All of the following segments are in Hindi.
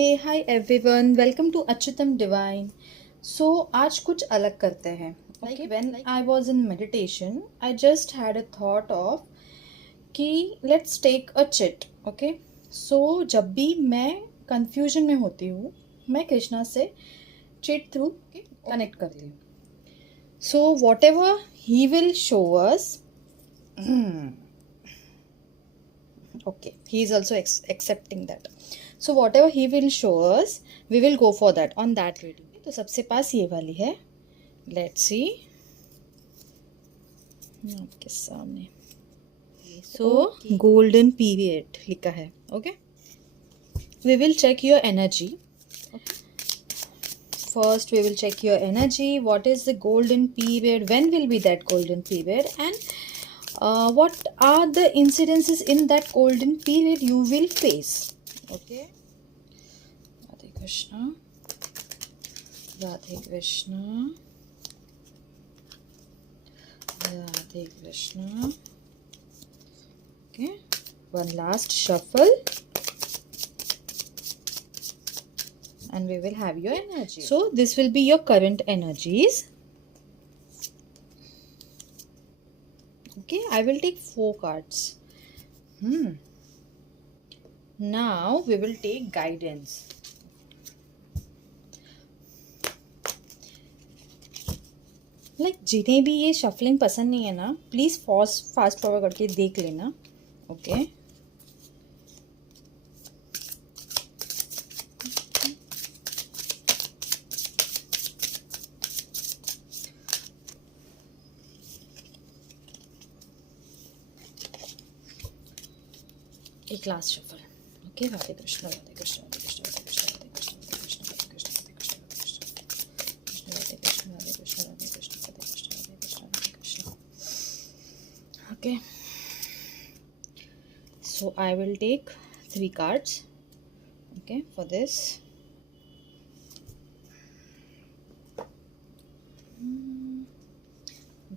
Hey hi everyone, welcome to Achyutam divine. So आज कुछ अलग करते हैं। Okay, when I was in meditation I just had a thought of कि let's take a chit. Okay, so जब भी मैं कंफ्यूजन में होती हूँ मैं कृष्णा से चिट थ्रू कनेक्ट करती हूँ। So what ever he will show us, okay, he is also accepting that. So whatever he will show us we will go for that on that reading. तो सबसे पास ये वाली है, let's see आपके सामने। So golden period लिखा है। okay, we will check your energy. okay, first we will check your energy. What is the golden period, when will be that golden period, and what are the incidences in that golden period you will face. Okay, Radhe Krishna, Radhe Krishna, Radhe Krishna. Okay, one last shuffle and we will have your energy. So this will be your current energies. Okay, I will take 4 cards. Now we will take guidance. जिन्हें भी ये शफलिंग पसंद नहीं है ना, प्लीज फास्ट फॉरवर्ड करके देख लेना। ओके, एक last shuffle. Okay, Radhe Krishna, Radhe Krishna, Radhe Krishna, Radhe Krishna, Radhe Krishna, Radhe Krishna, Radhe Krishna, Radhe Krishna, Radhe Krishna, Radhe Krishna, Radhe Krishna, Radhe Krishna, Radhe Krishna, Radhe Krishna. Okay, so I will take 3 cards. Okay, for this.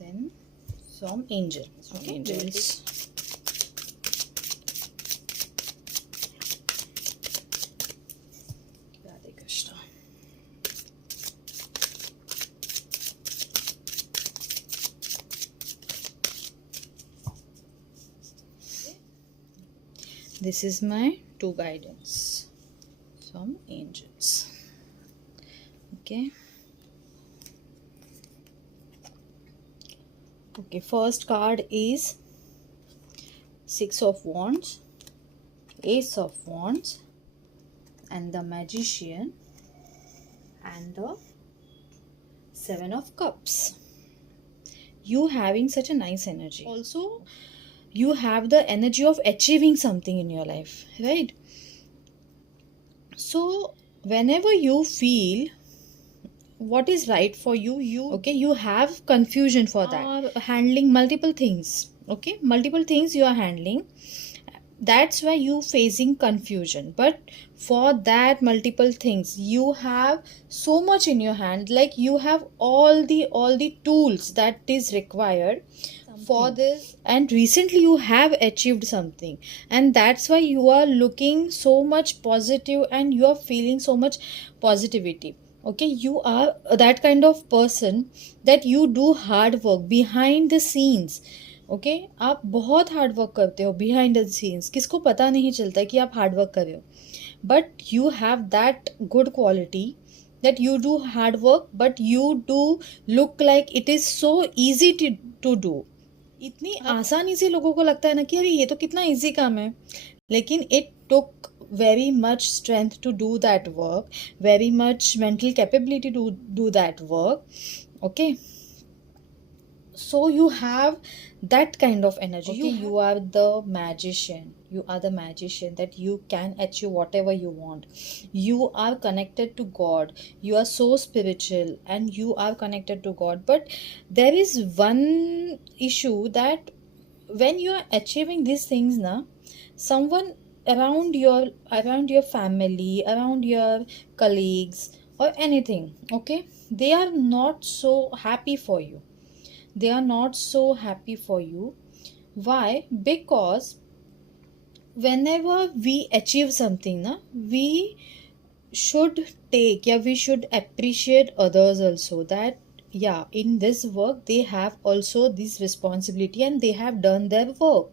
Then some angels. Okay, angels. Radhe Krishna. This is my 2 guidance from angels. Okay. Okay, first card is 6 of Wands, Ace of Wands, and the Magician, and the 7 of Cups. You having such a nice energy. Also, you have the energy of achieving something in your life, right? So whenever you feel what is right for you, you have confusion for that, or handling multiple things. Okay, multiple things you are handling, that's why you facing confusion. But for that multiple things you have so much in your hand, like you have all the tools that is required for this, and recently you have achieved something, and that's why you are looking so much positive and you are feeling so much positivity. Okay, you are that kind of person that you do hard work behind the scenes. Okay, आप बहुत हार्ड वर्क करते हो बिहाइंड द सीन्स, किसको पता नहीं चलता कि आप हार्ड वर्क कर रहे हो, but you have that good quality that you do hard work but you do look like it is so easy to do. इतनी आसानी से लोगों को लगता है ना कि अरे ये तो कितना इजी काम है, लेकिन it took very much strength to do that work, very much mental capability to do that work. Okay, so you have that kind of energy. Okay, you are the magician, you are the magician that you can achieve whatever you want. You are connected to God, you are so spiritual and you are connected to God. But there is one issue that when you are achieving these things na, someone around your family, around your colleagues or anything, okay, they are not so happy for you, they are not so happy for you. Why? Because whenever we achieve something na, we should take, yeah, we should appreciate others also, that yeah, in this work they have also this responsibility and they have done their work.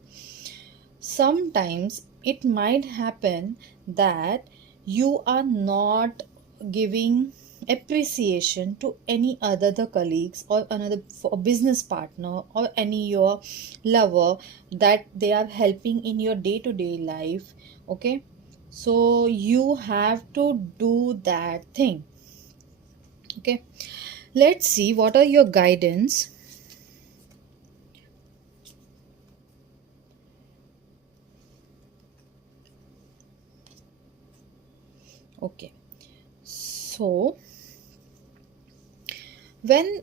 Sometimes it might happen that you are not giving appreciation to any other the colleagues or another for a business partner or any your lover that they are helping in your day to day life. Okay, so you have to do that thing. Okay, let's see what are your guidance. Okay, so when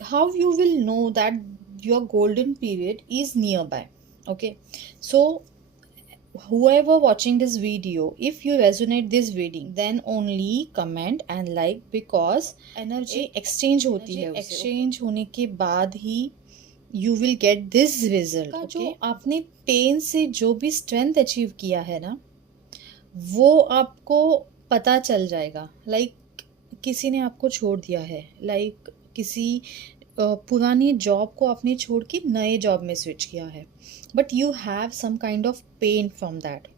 how you will know that your golden period is nearby. Okay, so whoever watching this video, if you resonate this video, then only comment and like, because energy exchange होती है, एक्सचेंज होने के बाद ही you will get this result. का जो आपने पेन से जो भी स्ट्रेंथ अचीव किया है ना, वो आपको पता चल जाएगा। लाइक किसी ने आपको छोड़ दिया है, लाइक किसी पुरानी जॉब को आपने छोड़ के नए जॉब में स्विच किया है, but you have some kind of pain from that,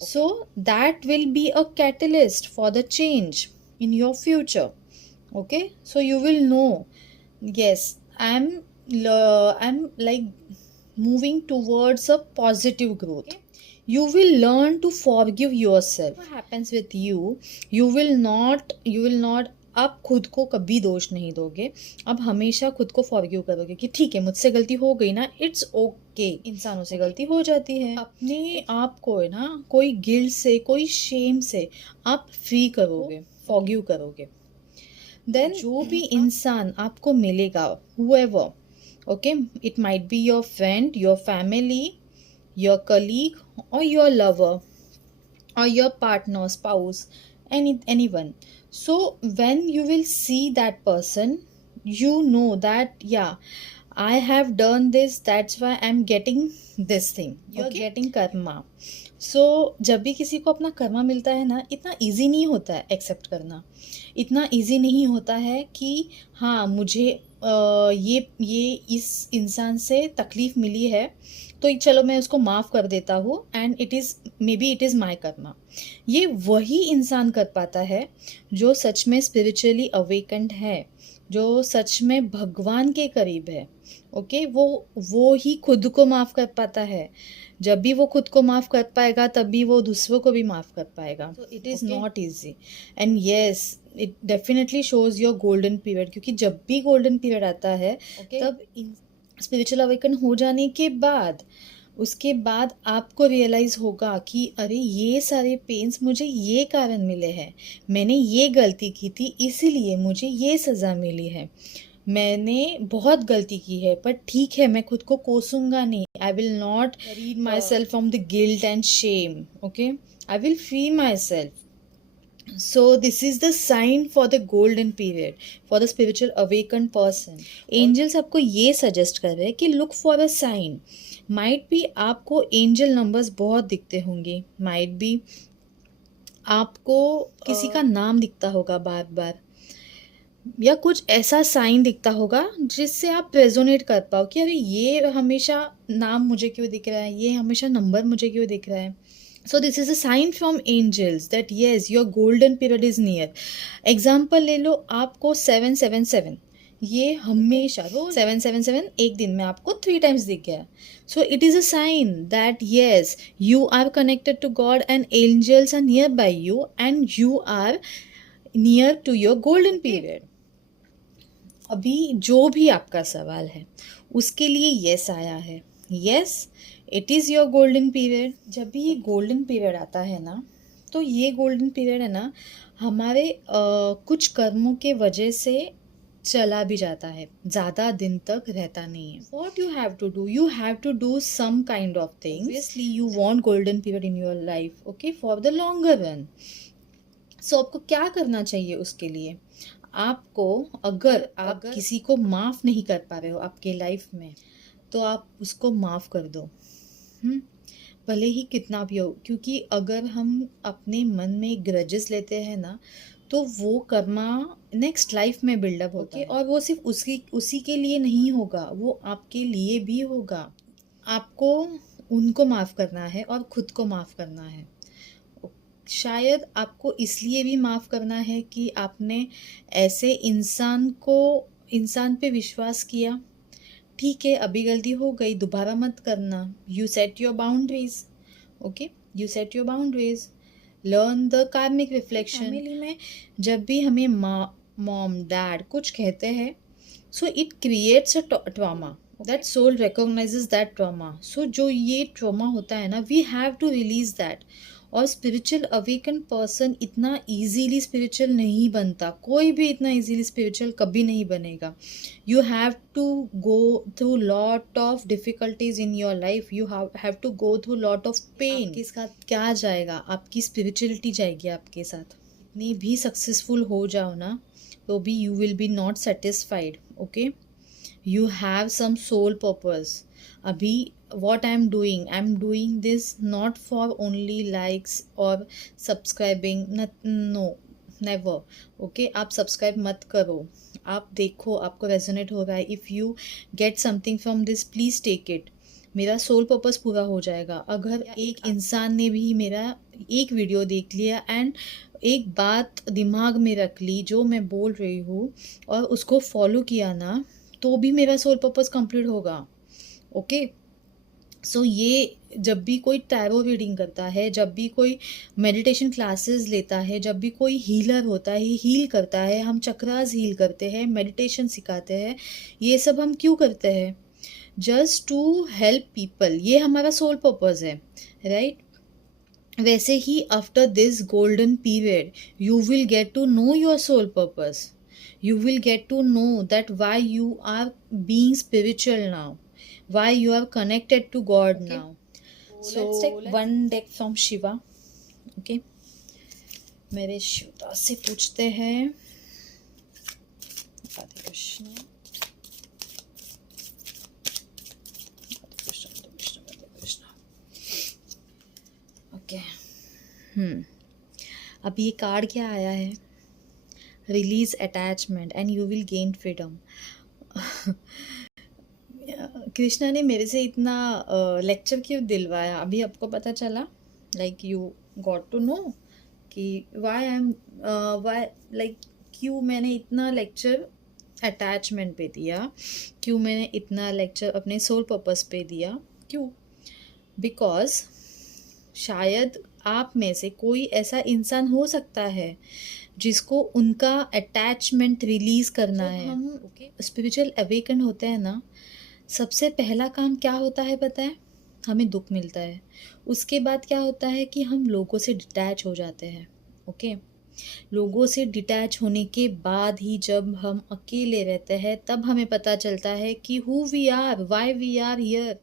so that will be a catalyst for the change in your future. Okay, so you will know, yes, I'm like moving towards a positive growth. Okay? You will learn to forgive yourself. What happens with you, you will not आप खुद को कभी दोष नहीं दोगे, अब हमेशा खुद को फॉरगिव करोगे कि ठीक है मुझसे गलती हो गई ना, इट्स ओके, इंसानों से गलती हो जाती है। अपने आप को है ना कोई गिल्ट से, कोई शेम से आप फ्री करोगे, फॉरगिव करोगे। देन जो भी इंसान आपको मिलेगा, whoever, okay, it might be your friend, your family, your colleague or your lover or your partner, spouse, anyone, so when you will see that person, you know that yeah, I have done this, that's why I'm getting this thing, you're getting karma. सो जब भी किसी को अपना कर्मा मिलता है ना, इतना इजी नहीं होता है एक्सेप्ट करना, इतना इजी नहीं होता है कि हाँ मुझे ये इस इंसान से तकलीफ़ मिली है तो चलो मैं उसको माफ़ कर देता हूँ and it is may be it is my Karma. ये वही इंसान कर पाता है जो सच में स्पिरिचुअली अवेकन्ड है, जो सच में भगवान के करीब है। ओके, वो ही खुद को माफ़ कर पाता है। जब भी वो खुद को माफ़ कर पाएगा तभी वो दूसरों को भी माफ़ कर पाएगा। तो it is not easy and yes, it definitely shows your golden period, क्योंकि जब भी गोल्डन पीरियड आता है तब स्पिरिचुअल अवेकन हो जाने के बाद उसके बाद आपको रियलाइज़ होगा कि अरे ये सारे पेन्स मुझे ये कारण मिले हैं, मैंने ये गलती की थी इसीलिए मुझे ये सज़ा मिली है, मैंने बहुत गलती की है, पर ठीक है मैं खुद को कोसूंगा नहीं, I will not read my self from the guilt and Shem. Okay, I will free my self. So this is the sign for the golden period for the spiritual awakened person. Angels आपको ये suggest कर रहे हैं कि look for a sign. Might be आपको angel numbers बहुत दिखते होंगे, might be आपको किसी का नाम दिखता होगा बार बार, या कुछ ऐसा साइन दिखता होगा जिससे आप रेजोनेट कर पाओ कि अरे ये हमेशा नाम मुझे क्यों दिख रहा है, ये हमेशा नंबर मुझे क्यों दिख रहा है। So this is a sign from angels that yes your golden period is near. Example ले लो, आपको 777 ये हमेशा रोज 777 एक दिन में आपको 3 टाइम्स दिख गया, so it is a sign that yes you are connected to God and angels are near by you and you are near to your golden period. अभी जो भी आपका सवाल है उसके लिए यस आया है, yes it is your golden period. जब भी ये गोल्डन पीरियड आता है ना, तो ये गोल्डन पीरियड है ना हमारे कुछ कर्मों के वजह से चला भी जाता है, ज़्यादा दिन तक रहता नहीं है। What you have to do, you have to do some kind of thing, obviously you want golden period in your life, okay, for the longer run. So आपको क्या करना चाहिए उसके लिए, आपको अगर आप किसी को माफ़ नहीं कर पा रहे हो आपके लाइफ में, तो आप उसको माफ़ कर दो। भले ही कितना भी हो, क्योंकि अगर हम अपने मन में ग्रजेस लेते हैं ना, तो वो कर्मा नेक्स्ट लाइफ में बिल्डअप होता है, और वो सिर्फ उसी के लिए नहीं होगा, वो आपके लिए भी होगा। आपको उनको माफ़ करना है और खुद को माफ़ करना है। शायद आपको इसलिए भी माफ़ करना है कि आपने ऐसे इंसान पे विश्वास किया। ठीक है, अभी गलती हो गई, दोबारा मत करना। You set your boundaries. Okay, you set your boundaries. Learn the karmic reflection. Family में जब भी हमें मॉम डैड कुछ कहते हैं, so it creates a trauma. That soul recognizes that trauma. So जो ये ट्रॉमा होता है ना, we have to release that. और स्पिरिचुअल अवेकन पर्सन इतना इजीली स्पिरिचुअल नहीं बनता, कोई भी इतना इजीली स्पिरिचुअल कभी नहीं बनेगा। You have to go through lot of difficulties in your life. You have to go through lot of pain. आपके साथ क्या जाएगा? आपकी स्पिरिचुअलिटी जाएगी आपके साथ। इतनी भी सक्सेसफुल हो जाओ ना, तो भी you will be not satisfied. Okay? You have some soul purpose. अभी what I'm doing this not for only likes or subscribing. No, never. Okay? आप सब्सक्राइब मत करो, आप देखो आपको रेजोनेट हो रहा है। If you get something from this, please take it. मेरा सोल पर्पस पूरा हो जाएगा अगर एक इंसान ने भी मेरा एक वीडियो देख लिया एंड एक बात दिमाग में रख ली जो मैं बोल रही हूँ और उसको फॉलो किया ना, तो भी मेरा सोल पर्पस कंप्लीट होगा। ओके, सो ये जब भी कोई टैरो रीडिंग करता है, जब भी कोई मेडिटेशन क्लासेस लेता है, जब भी कोई हीलर होता है, हील करता है, हम चक्रास हील करते हैं, मेडिटेशन सिखाते हैं, ये सब हम क्यों करते हैं? Just to help people. ये हमारा सोल पर्पस है, राइट? वैसे ही after this golden period you will get to know your soul purpose. You will get to know that why you are being spiritual now, why you are connected to God now. So let's take one deck from Shiva. Okay, मेरे शिवदास से पूछते हैं राधे कृष्ण, राधे कृष्ण। ओके, अब ये कार्ड क्या आया है? Release attachment and you will gain freedom. Krishna ने मेरे से इतना लेक्चर क्यों दिलवाया? अभी आपको पता चला? Like you got to know कि वाई लाइक क्यों मैंने इतना लेक्चर अटैचमेंट पे दिया, क्यों मैंने इतना लेक्चर अपने सोल पर्पस पे दिया, क्यों? बिकॉज शायद आप में से कोई ऐसा इंसान हो सकता है जिसको उनका अटैचमेंट रिलीज करना है। हम स्पिरिचुअल अवेकन होते हैं ना, सबसे पहला काम क्या होता है पता है? हमें दुख मिलता है, उसके बाद क्या होता है कि हम लोगों से डिटैच हो जाते हैं। ओके, लोगों से डिटैच होने के बाद ही जब हम अकेले रहते हैं, तब हमें पता चलता है कि who we are, why we are here.